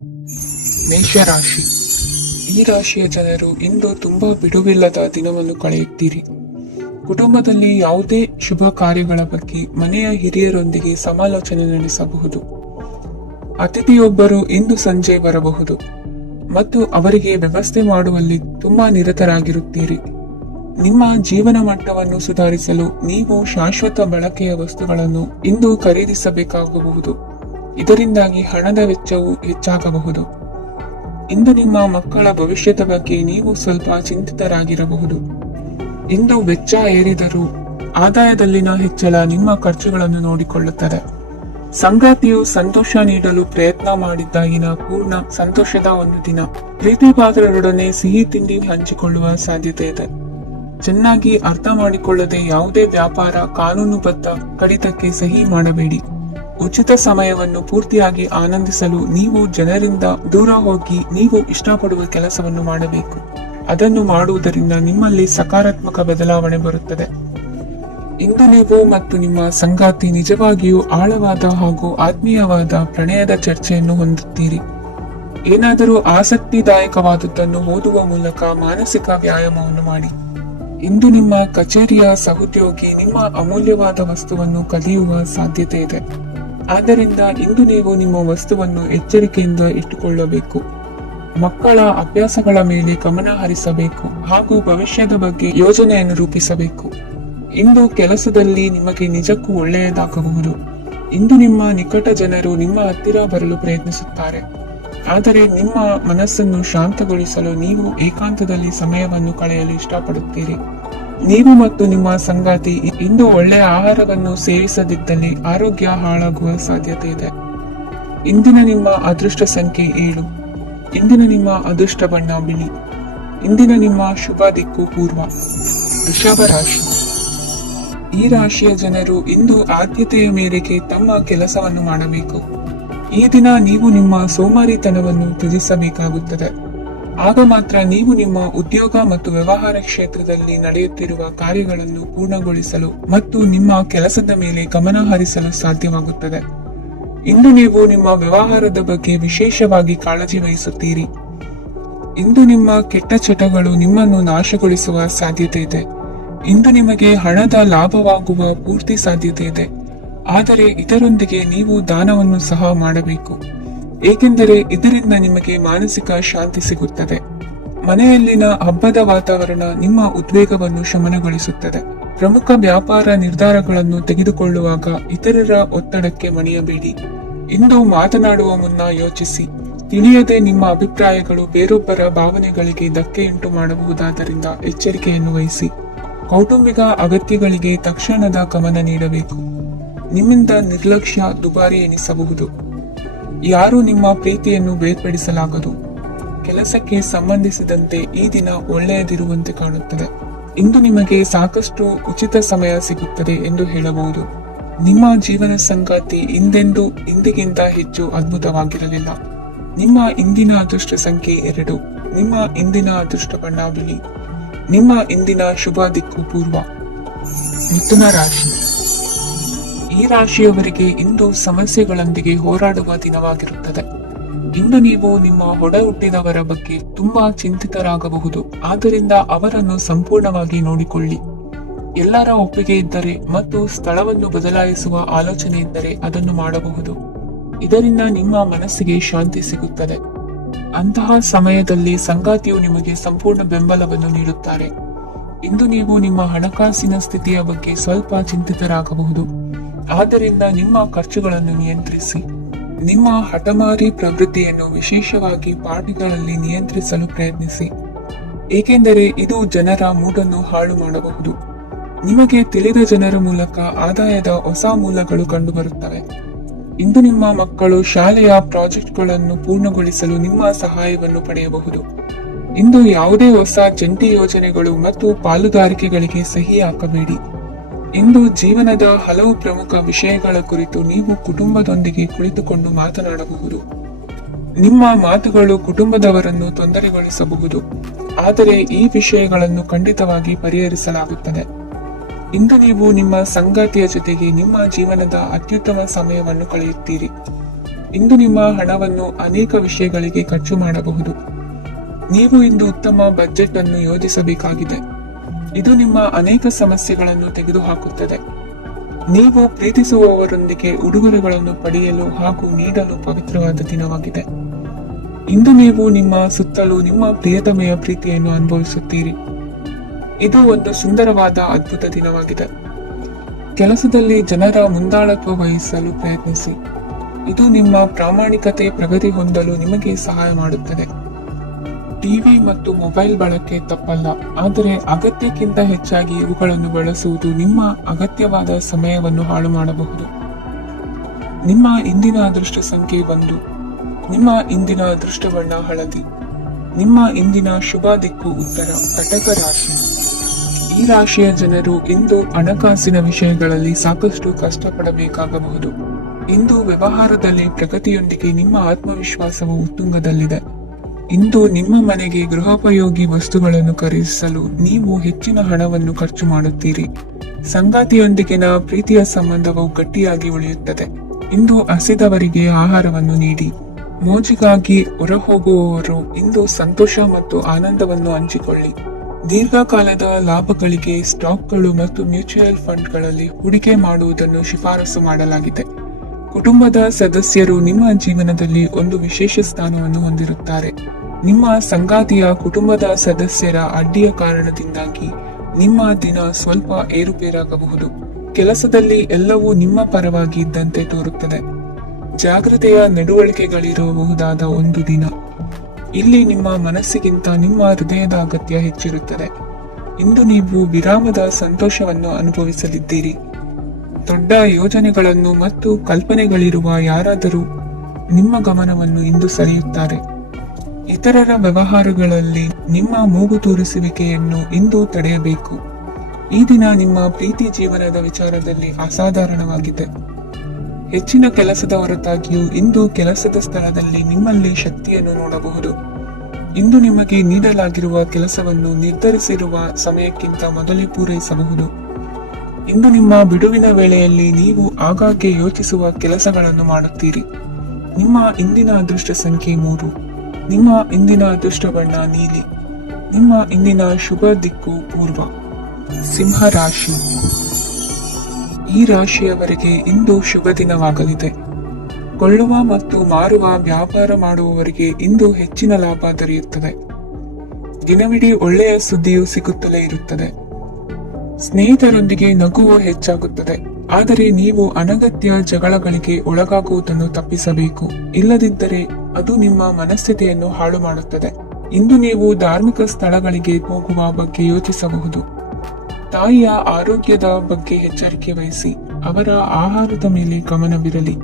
ಮೇಷರಾಶಿ. ಈ ರಾಶಿಯ ಜನರು ಇಂದು ತುಂಬಾ ಬಿಡುವಿಲ್ಲದ ದಿನವನ್ನು ಕಳೆಯುತ್ತೀರಿ. ಕುಟುಂಬದಲ್ಲಿ ಯಾವುದೇ ಶುಭ ಕಾರ್ಯಗಳ ಬಗ್ಗೆ ಮನೆಯ ಹಿರಿಯರೊಂದಿಗೆ ಸಮಾಲೋಚನೆ ನಡೆಸಬಹುದು. ಅತಿಥಿಯೊಬ್ಬರು ಇಂದು ಸಂಜೆ ಬರಬಹುದು ಮತ್ತು ಅವರಿಗೆ ವ್ಯವಸ್ಥೆ ಮಾಡುವಲ್ಲಿ ತುಂಬಾ ನಿರತರಾಗಿರುತ್ತೀರಿ. ನಿಮ್ಮ ಜೀವನ ಮಟ್ಟವನ್ನು ಸುಧಾರಿಸಲು ನೀವು ಶಾಶ್ವತ ಬಳಕೆಯ ವಸ್ತುಗಳನ್ನು ಇಂದು ಖರೀದಿಸಬೇಕಾಗಬಹುದು. ಇದರಿಂದಾಗಿ ಹಣದ ವೆಚ್ಚವು ಹೆಚ್ಚಾಗಬಹುದು. ಇಂದು ನಿಮ್ಮ ಮಕ್ಕಳ ಭವಿಷ್ಯದ ಬಗ್ಗೆ ನೀವು ಸ್ವಲ್ಪ ಚಿಂತಿತರಾಗಿರಬಹುದು. ಇಂದು ವೆಚ್ಚ ಏರಿದರೂ ಆದಾಯದಲ್ಲಿನ ಹೆಚ್ಚಳ ನಿಮ್ಮ ಖರ್ಚುಗಳನ್ನು ನೋಡಿಕೊಳ್ಳುತ್ತದೆ. ಸಂಗಾತಿಯು ಸಂತೋಷ ನೀಡಲು ಪ್ರಯತ್ನ ಮಾಡಿದ್ದಾಗಿನ ಪೂರ್ಣ ಸಂತೋಷದ ಒಂದು ದಿನ. ಪ್ರೀತಿ ಪಾತ್ರರೊಡನೆ ಸಿಹಿ ತಿಂಡಿ ಹಂಚಿಕೊಳ್ಳುವ ಸಾಧ್ಯತೆ ಇದೆ. ಚೆನ್ನಾಗಿ ಅರ್ಥ ಮಾಡಿಕೊಳ್ಳದೆ ಯಾವುದೇ ವ್ಯಾಪಾರ ಕಾನೂನುಬದ್ಧ ಕಡಿತಕ್ಕೆ ಸಹಿ ಮಾಡಬೇಡಿ. ಉಚಿತ ಸಮಯವನ್ನು ಪೂರ್ತಿಯಾಗಿ ಆನಂದಿಸಲು ನೀವು ಜನರಿಂದ ದೂರ ಹೋಗಿ ನೀವು ಇಷ್ಟಪಡುವ ಕೆಲಸವನ್ನು ಮಾಡಬೇಕು. ಅದನ್ನು ಮಾಡುವುದರಿಂದ ನಿಮ್ಮಲ್ಲಿ ಸಕಾರಾತ್ಮಕ ಬದಲಾವಣೆ ಬರುತ್ತದೆ. ಇಂದು ನೀವು ಮತ್ತು ನಿಮ್ಮ ಸಂಗಾತಿ ನಿಜವಾಗಿಯೂ ಆಳವಾದ ಹಾಗೂ ಆತ್ಮೀಯವಾದ ಪ್ರಣಯದ ಚರ್ಚೆಯನ್ನು ಹೊಂದುತ್ತೀರಿ. ಏನಾದರೂ ಆಸಕ್ತಿದಾಯಕವಾದದ್ದನ್ನು ಓದುವ ಮೂಲಕ ಮಾನಸಿಕ ವ್ಯಾಯಾಮವನ್ನು ಮಾಡಿ. ಇಂದು ನಿಮ್ಮ ಕಚೇರಿಯ ಸಹೋದ್ಯೋಗಿ ನಿಮ್ಮ ಅಮೂಲ್ಯವಾದ ವಸ್ತುವನ್ನು ಕದಿಯುವ ಸಾಧ್ಯತೆ ಇದೆ. ಆದ್ದರಿಂದ ಇಂದು ನೀವು ನಿಮ್ಮ ವಸ್ತುವನ್ನು ಎಚ್ಚರಿಕೆಯಿಂದ ಇಟ್ಟುಕೊಳ್ಳಬೇಕು. ಮಕ್ಕಳ ಅಭ್ಯಾಸಗಳ ಮೇಲೆ ಗಮನ ಹರಿಸಬೇಕು ಹಾಗೂ ಭವಿಷ್ಯದ ಬಗ್ಗೆ ಯೋಜನೆಯನ್ನು ರೂಪಿಸಬೇಕು. ಇಂದು ಕೆಲಸದಲ್ಲಿ ನಿಮಗೆ ನಿಜಕ್ಕೂ ಒಳ್ಳೆಯದಾಗಬಹುದು. ಇಂದು ನಿಮ್ಮ ನಿಕಟ ಜನರು ನಿಮ್ಮ ಹತ್ತಿರ ಬರಲು ಪ್ರಯತ್ನಿಸುತ್ತಾರೆ. ಆದರೆ ನಿಮ್ಮ ಮನಸ್ಸನ್ನು ಶಾಂತಗೊಳಿಸಲು ನೀವು ಏಕಾಂತದಲ್ಲಿ ಸಮಯವನ್ನು ಕಳೆಯಲು ಇಷ್ಟಪಡುತ್ತೀರಿ. ನೀವು ಮತ್ತು ನಿಮ್ಮ ಸಂಗಾತಿ ಇಂದು ಒಳ್ಳೆಯ ಆಹಾರವನ್ನು ಸೇವಿಸದಿದ್ದಲ್ಲಿ ಆರೋಗ್ಯ ಹಾಳಾಗುವ ಸಾಧ್ಯತೆ ಇದೆ. ಇಂದಿನ ನಿಮ್ಮ ಅದೃಷ್ಟ ಸಂಖ್ಯೆ 7. ಇಂದಿನ ನಿಮ್ಮ ಅದೃಷ್ಟ ಬಣ್ಣ ಬಿಳಿ. ಇಂದಿನ ನಿಮ್ಮ ಶುಭ ದಿಕ್ಕು ಪೂರ್ವ. ವೃಷಭ ರಾಶಿ. ಈ ರಾಶಿಯ ಜನರು ಇಂದು ಆದ್ಯತೆಯ ಮೇರೆಗೆ ತಮ್ಮ ಕೆಲಸವನ್ನು ಮಾಡಬೇಕು. ಈ ದಿನ ನೀವು ನಿಮ್ಮ ಸೋಮಾರಿತನವನ್ನು ತ್ಯಜಿಸಬೇಕಾಗುತ್ತದೆ. ಆಗ ಮಾತ್ರ ನೀವು ನಿಮ್ಮ ಉದ್ಯೋಗ ಮತ್ತು ವ್ಯವಹಾರ ಕ್ಷೇತ್ರದಲ್ಲಿ ನಡೆಯುತ್ತಿರುವ ಕಾರ್ಯಗಳನ್ನು ಪೂರ್ಣಗೊಳಿಸಲು ಮತ್ತು ನಿಮ್ಮ ಕೆಲಸದ ಮೇಲೆ ಗಮನ ಹರಿಸಲು ಸಾಧ್ಯವಾಗುತ್ತದೆ. ಇಂದು ನೀವು ನಿಮ್ಮ ವ್ಯವಹಾರದ ಬಗ್ಗೆ ವಿಶೇಷವಾಗಿ ಕಾಳಜಿ ವಹಿಸುತ್ತೀರಿ. ಇಂದು ನಿಮ್ಮ ಕೆಟ್ಟ ಚಟಗಳು ನಿಮ್ಮನ್ನು ನಾಶಗೊಳಿಸುವ ಸಾಧ್ಯತೆ ಇದೆ. ಇಂದು ನಿಮಗೆ ಹಣದ ಲಾಭವಾಗುವ ಪೂರ್ತಿ ಸಾಧ್ಯತೆ ಇದೆ. ಆದರೆ ಇದರೊಂದಿಗೆ ನೀವು ದಾನವನ್ನು ಸಹ ಮಾಡಬೇಕು, ಏಕೆಂದರೆ ಇದರಿಂದ ನಿಮಗೆ ಮಾನಸಿಕ ಶಾಂತಿ ಸಿಗುತ್ತದೆ. ಮನೆಯಲ್ಲಿನ ಹಬ್ಬದ ವಾತಾವರಣ ನಿಮ್ಮ ಉದ್ವೇಗವನ್ನು ಶಮನಗೊಳಿಸುತ್ತದೆ. ಪ್ರಮುಖ ವ್ಯಾಪಾರ ನಿರ್ಧಾರಗಳನ್ನು ತೆಗೆದುಕೊಳ್ಳುವಾಗ ಇತರರ ಒತ್ತಡಕ್ಕೆ ಮಣಿಯಬೇಡಿ. ಇಂದು ಮಾತನಾಡುವ ಮುನ್ನ ಯೋಚಿಸಿ. ತಿಳಿಯದೆ ನಿಮ್ಮ ಅಭಿಪ್ರಾಯಗಳು ಬೇರೊಬ್ಬರ ಭಾವನೆಗಳಿಗೆ ಧಕ್ಕೆಯುಂಟು ಮಾಡಬಹುದಾದ್ದರಿಂದ ಎಚ್ಚರಿಕೆಯನ್ನು ವಹಿಸಿ. ಕೌಟುಂಬಿಕ ಅಗತ್ಯಗಳಿಗೆ ತಕ್ಷಣದ ಗಮನ ನೀಡಬೇಕು. ನಿಮ್ಮಿಂದ ನಿರ್ಲಕ್ಷ್ಯ ದುಬಾರಿ ಎನಿಸಬಹುದು. ಯಾರೂ ನಿಮ್ಮ ಪ್ರೀತಿಯನ್ನು ಬೇರ್ಪಡಿಸಲಾಗದು. ಕೆಲಸಕ್ಕೆ ಸಂಬಂಧಿಸಿದಂತೆ ಈ ದಿನ ಒಳ್ಳೆಯದಿರುವಂತೆ ಕಾಣುತ್ತದೆ. ಇಂದು ನಿಮಗೆ ಸಾಕಷ್ಟು ಉಚಿತ ಸಮಯ ಸಿಗುತ್ತದೆ ಎಂದು ಹೇಳಬಹುದು. ನಿಮ್ಮ ಜೀವನ ಸಂಗಾತಿ ಇಂದಿಗಿಂತ ಹೆಚ್ಚು ಅದ್ಭುತವಾಗಿರಲಿಲ್ಲ. ನಿಮ್ಮ ಇಂದಿನ ಅದೃಷ್ಟ ಸಂಖ್ಯೆ 2. ನಿಮ್ಮ ಇಂದಿನ ಅದೃಷ್ಟ ಬಣ್ಣ ಬಿಳಿ. ನಿಮ್ಮ ಇಂದಿನ ಶುಭ ದಿಕ್ಕು ಪೂರ್ವ. ಮಿಥುನ ರಾಶಿ. ಈ ರಾಶಿಯವರಿಗೆ ಇಂದು ಸಮಸ್ಯೆಗಳೊಂದಿಗೆ ಹೋರಾಡುವ ದಿನವಾಗಿರುತ್ತದೆ. ಇಂದು ನೀವು ನಿಮ್ಮ ಒಡ ಹುಟ್ಟಿದವರ ಬಗ್ಗೆ ತುಂಬಾ ಚಿಂತಿತರಾಗಬಹುದು. ಆದ್ದರಿಂದ ಅವರನ್ನು ಸಂಪೂರ್ಣವಾಗಿ ನೋಡಿಕೊಳ್ಳಿ. ಎಲ್ಲರ ಒಪ್ಪಿಗೆ ಇದ್ದರೆ ಮತ್ತು ಸ್ಥಳವನ್ನು ಬದಲಾಯಿಸುವ ಆಲೋಚನೆ ಇದ್ದರೆ ಅದನ್ನು ಮಾಡಬಹುದು. ಇದರಿಂದ ನಿಮ್ಮ ಮನಸ್ಸಿಗೆ ಶಾಂತಿ ಸಿಗುತ್ತದೆ. ಅಂತಹ ಸಮಯದಲ್ಲಿ ಸಂಗಾತಿಯು ನಿಮಗೆ ಸಂಪೂರ್ಣ ಬೆಂಬಲವನ್ನು ನೀಡುತ್ತಾರೆ. ಇಂದು ನೀವು ನಿಮ್ಮ ಹಣಕಾಸಿನ ಸ್ಥಿತಿಯ ಬಗ್ಗೆ ಸ್ವಲ್ಪ ಚಿಂತಿತರಾಗಬಹುದು. ಆದ್ದರಿಂದ ನಿಮ್ಮ ಖರ್ಚುಗಳನ್ನು ನಿಯಂತ್ರಿಸಿ. ನಿಮ್ಮ ಹಠಮಾರಿ ಪ್ರವೃತ್ತಿಯನ್ನು ವಿಶೇಷವಾಗಿ ಪಾರ್ಟಿಗಳಲ್ಲಿ ನಿಯಂತ್ರಿಸಲು ಪ್ರಯತ್ನಿಸಿ, ಏಕೆಂದರೆ ಇದು ಜನರ ಮೂಡನ್ನು ಹಾಳು ಮಾಡಬಹುದು. ನಿಮಗೆ ತಿಳಿದ ಜನರ ಮೂಲಕ ಆದಾಯದ ಹೊಸ ಮೂಲಗಳು ಕಂಡುಬರುತ್ತವೆ. ಇಂದು ನಿಮ್ಮ ಮಕ್ಕಳು ಶಾಲೆಯ ಪ್ರಾಜೆಕ್ಟ್ಗಳನ್ನು ಪೂರ್ಣಗೊಳಿಸಲು ನಿಮ್ಮ ಸಹಾಯವನ್ನು ಪಡೆಯಬಹುದು. ಇಂದು ಯಾವುದೇ ಹೊಸ ಜಂಟಿ ಯೋಜನೆಗಳು ಮತ್ತು ಪಾಲುದಾರಿಕೆಗಳಿಗೆ ಸಹಿ ಹಾಕಬೇಡಿ. ಇಂದು ಜೀವನದ ಹಲವು ಪ್ರಮುಖ ವಿಷಯಗಳ ಕುರಿತು ನೀವು ಕುಟುಂಬದೊಂದಿಗೆ ಕುಳಿತುಕೊಂಡು ಮಾತನಾಡಬಹುದು. ನಿಮ್ಮ ಮಾತುಗಳು ಕುಟುಂಬದವರನ್ನು ತೊಂದರೆಗೊಳಿಸಬಹುದು, ಆದರೆ ಈ ವಿಷಯಗಳನ್ನು ಖಂಡಿತವಾಗಿ ಪರಿಹರಿಸಲಾಗುತ್ತದೆ. ಇಂದು ನೀವು ನಿಮ್ಮ ಸಂಗಾತಿಯ ಜೊತೆಗೆ ನಿಮ್ಮ ಜೀವನದ ಅತ್ಯುತ್ತಮ ಸಮಯವನ್ನು ಕಳೆಯುತ್ತೀರಿ. ಇಂದು ನಿಮ್ಮ ಹಣವನ್ನು ಅನೇಕ ವಿಷಯಗಳಿಗೆ ಖರ್ಚು ಮಾಡಬಹುದು. ನೀವು ಇಂದು ಉತ್ತಮ ಬಜೆಟ್ ಅನ್ನು ಯೋಜಿಸಬೇಕಾಗಿದೆ. ಇದು ನಿಮ್ಮ ಅನೇಕ ಸಮಸ್ಯೆಗಳನ್ನು ತೆಗೆದುಹಾಕುತ್ತದೆ. ನೀವು ಪ್ರೀತಿಸುವವರೊಂದಿಗೆ ಉಡುಗೊರೆಗಳನ್ನು ಪಡೆಯಲು ಹಾಗೂ ನೀಡಲು ಪವಿತ್ರವಾದ ದಿನವಾಗಿದೆ. ಇಂದು ನೀವು ನಿಮ್ಮ ಸುತ್ತಲೂ ನಿಮ್ಮ ಪ್ರಿಯತಮೆಯ ಪ್ರೀತಿಯನ್ನು ಅನುಭವಿಸುತ್ತೀರಿ. ಇದು ಒಂದು ಸುಂದರವಾದ ಅದ್ಭುತ ದಿನವಾಗಿದೆ. ಕೆಲಸದಲ್ಲಿ ಜನರ ಮುಂದಾಳತ್ವ ವಹಿಸಲು ಪ್ರಯತ್ನಿಸಿ. ಇದು ನಿಮ್ಮ ಪ್ರಾಮಾಣಿಕತೆ ಪ್ರಗತಿ ಹೊಂದಲು ನಿಮಗೆ ಸಹಾಯ ಮಾಡುತ್ತದೆ. ಟಿವಿ ಮತ್ತು ಮೊಬೈಲ್ ಬಳಕೆ ತಪ್ಪಲ್ಲ, ಆದರೆ ಅಗತ್ಯಕ್ಕಿಂತ ಹೆಚ್ಚಾಗಿ ಇವುಗಳನ್ನು ಬಳಸುವುದು ನಿಮ್ಮ ಅಗತ್ಯವಾದ ಸಮಯವನ್ನು ಹಾಳು ಮಾಡಬಹುದು. ನಿಮ್ಮ ಇಂದಿನ ಅದೃಷ್ಟ ಸಂಖ್ಯೆ 1. ನಿಮ್ಮ ಇಂದಿನ ಅದೃಷ್ಟ ಬಣ್ಣ ಹಳದಿ. ನಿಮ್ಮ ಇಂದಿನ ಶುಭ ದಿಕ್ಕು ಉತ್ತರ, ಕಟಕ ರಾಶಿ. ಈ ರಾಶಿಯ ಜನರು ಇಂದು ಹಣಕಾಸಿನ ವಿಷಯಗಳಲ್ಲಿ ಸಾಕಷ್ಟು ಕಷ್ಟಪಡಬೇಕಾಗಬಹುದು. ಇಂದು ವ್ಯವಹಾರದಲ್ಲಿ ಪ್ರಗತಿಯೊಂದಿಗೆ ನಿಮ್ಮ ಆತ್ಮವಿಶ್ವಾಸವು ಉತ್ತುಂಗದಲ್ಲಿದೆ. ಇಂದು ನಿಮ್ಮ ಮನೆಗೆ ಗೃಹೋಪಯೋಗಿ ವಸ್ತುಗಳನ್ನು ಖರೀದಿಸಲು ನೀವು ಹೆಚ್ಚಿನ ಹಣವನ್ನು ಖರ್ಚು ಮಾಡುತ್ತೀರಿ. ಸಂಗಾತಿಯೊಂದಿಗಿನ ಪ್ರೀತಿಯ ಸಂಬಂಧವು ಗಟ್ಟಿಯಾಗಿ ಉಳಿಯುತ್ತದೆ. ಇಂದು ಹಸಿದವರಿಗೆ ಆಹಾರವನ್ನು ನೀಡಿ. ಮೋಜಿಗಾಗಿ ಹೊರಹೋಗುವವರು ಇಂದು ಸಂತೋಷ ಮತ್ತು ಆನಂದವನ್ನು ಹಂಚಿಕೊಳ್ಳಿ. ದೀರ್ಘಕಾಲದ ಲಾಭಗಳಿಗೆ ಸ್ಟಾಕ್ಗಳು ಮತ್ತು ಮ್ಯೂಚುವಲ್ ಫಂಡ್ಗಳಲ್ಲಿ ಹೂಡಿಕೆ ಮಾಡುವುದನ್ನು ಶಿಫಾರಸು ಮಾಡಲಾಗಿದೆ. ಕುಟುಂಬದ ಸದಸ್ಯರು ನಿಮ್ಮ ಜೀವನದಲ್ಲಿ ಒಂದು ವಿಶೇಷ ಸ್ಥಾನವನ್ನು ಹೊಂದಿರುತ್ತಾರೆ. ನಿಮ್ಮ ಸಂಗಾತಿಯ ಕುಟುಂಬದ ಸದಸ್ಯರ ಅಡ್ಡಿಯ ಕಾರಣದಿಂದಾಗಿ ನಿಮ್ಮ ದಿನ ಸ್ವಲ್ಪ ಏರುಪೇರಾಗಬಹುದು. ಕೆಲಸದಲ್ಲಿ ಎಲ್ಲವೂ ನಿಮ್ಮ ಪರವಾಗಿ ಇದ್ದಂತೆ ತೋರುತ್ತದೆ. ಜಾಗ್ರತೆಯ ನಡವಳಿಕೆಗಳಿರಬಹುದಾದ ಒಂದು ದಿನ. ಇಲ್ಲಿ ನಿಮ್ಮ ಮನಸ್ಸಿಗಿಂತ ನಿಮ್ಮ ಹೃದಯದ ಅಗತ್ಯ ಹೆಚ್ಚಿರುತ್ತದೆ. ಇಂದು ನೀವು ವಿರಾಮದ ಸಂತೋಷವನ್ನು ಅನುಭವಿಸಲಿದ್ದೀರಿ. ದೊಡ್ಡ ಯೋಜನೆಗಳನ್ನು ಮತ್ತು ಕಲ್ಪನೆಗಳಿರುವ ಯಾರಾದರೂ ನಿಮ್ಮ ಗಮನವನ್ನು ಇಂದು ಸೆಳೆಯುತ್ತಾರೆ. ಇತರರ ವ್ಯವಹಾರಗಳಲ್ಲಿ ನಿಮ್ಮ ಮೂಗು ತೂರಿಸುವಿಕೆಯನ್ನು ಇಂದು ತಡೆಯಬೇಕು. ಈ ದಿನ ನಿಮ್ಮ ಪ್ರೀತಿ ಜೀವನದ ವಿಚಾರದಲ್ಲಿ ಅಸಾಧಾರಣವಾಗಿದೆ. ಹೆಚ್ಚಿನ ಕೆಲಸದ ಹೊರತಾಗಿಯೂ ಇಂದು ಕೆಲಸದ ಸ್ಥಳದಲ್ಲಿ ನಿಮ್ಮಲ್ಲಿ ಶಕ್ತಿಯನ್ನು ನೋಡಬಹುದು. ಇಂದು ನಿಮಗೆ ನೀಡಲಾಗಿರುವ ಕೆಲಸವನ್ನು ನಿರ್ಧರಿಸಿರುವ ಸಮಯಕ್ಕಿಂತ ಮೊದಲೇ ಪೂರೈಸಬಹುದು. ಇಂದು ನಿಮ್ಮ ಬಿಡುವಿನ ವೇಳೆಯಲ್ಲಿ ನೀವು ಆಗಾಗ್ಗೆ ಯೋಚಿಸುವ ಕೆಲಸಗಳನ್ನು ಮಾಡುತ್ತೀರಿ. ನಿಮ್ಮ ಇಂದಿನ ಅದೃಷ್ಟ ಸಂಖ್ಯೆ 3. ನಿಮ್ಮ ಇಂದಿನ ಅದೃಷ್ಟ ಬಣ್ಣ ನೀಲಿ. ನಿಮ್ಮ ಇಂದಿನ ಶುಭ ದಿಕ್ಕು ಪೂರ್ವ, ಸಿಂಹ ರಾಶಿ. ಈ ರಾಶಿಯವರಿಗೆ ಇಂದು ಶುಭ ದಿನವಾಗಲಿದೆ. ಕೊಳ್ಳುವ ಮತ್ತು ಮಾರುವ ವ್ಯಾಪಾರ ಮಾಡುವವರಿಗೆ ಇಂದು ಹೆಚ್ಚಿನ ಲಾಭ ದೊರೆಯುತ್ತದೆ. ದಿನವಿಡೀ ಒಳ್ಳೆಯ ಸುದ್ದಿಯು ಸಿಗುತ್ತಲೇ ಇರುತ್ತದೆ. ಸ್ನೇಹಿತರೊಂದಿಗೆ ನಗುವು ಹೆಚ್ಚಾಗುತ್ತದೆ. ಆದರೆ ನೀವು ಅನಗತ್ಯ ಜಗಳಗಳಿಗೆ ಒಳಗಾಗುವುದನ್ನು ತಪ್ಪಿಸಬೇಕು. ಇಲ್ಲದಿದ್ದರೆ ಅದು ನಿಮ್ಮ ಮನಸ್ಥಿತಿಯನ್ನು ಹಾಳು ಮಾಡುತ್ತದೆ. ಇಂದು ನೀವು ಧಾರ್ಮಿಕ ಸ್ಥಳಗಳಿಗೆ ಹೋಗುವ ಬಗ್ಗೆ ಯೋಚಿಸಬಹುದು. ತಾಯಿಯ ಆರೋಗ್ಯದ ಬಗ್ಗೆ ಎಚ್ಚರಿಕೆ ವಹಿಸಿ. ಅವರ ಆಹಾರದ ಮೇಲೆ ಗಮನವಿರಲಿ.